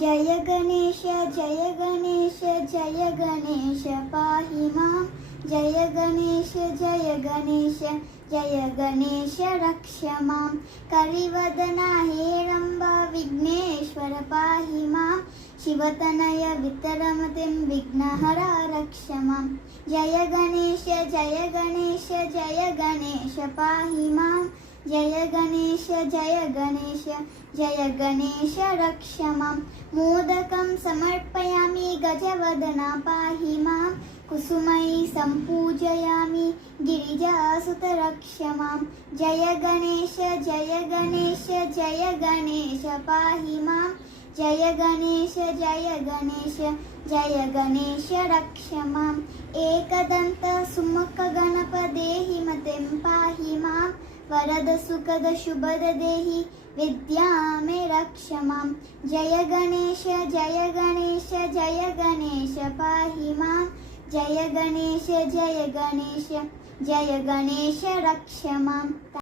जय गणेश जय गणेश जय गणेश पाहि मां। जय गणेश जय गणेश जय गणेश रक्ष मां। करिवदना हेरम्ब विघ्नेश्वर पाहि मां। शिवतनय वितरमतिं विघ्नहरा रक्ष मां। जय गणेश जय गणेश जय गणेश पाहि मां। जय गणेश जय गणेश जय गणेश रक्ष मां। मोदकं समर्पयामि गजवदना पाहि मां। कुसुमै सम्पूजयामि गिरिजासुत रक्ष मां। जय गणेश जय गणेश जय गणेश पाहि मां। जय गणेश जय गणेश जय गणेश रक्ष माम्। एकदन्त सुमुख गणप देहि मतिं पाहि मां। वरद सुखद शुभद देहि विद्या मे रक्ष मां। जय गणेश जय गणेश जय गणेश पाहि मां। जय गणेश जय गणेश जय गणेश रक्ष माम्।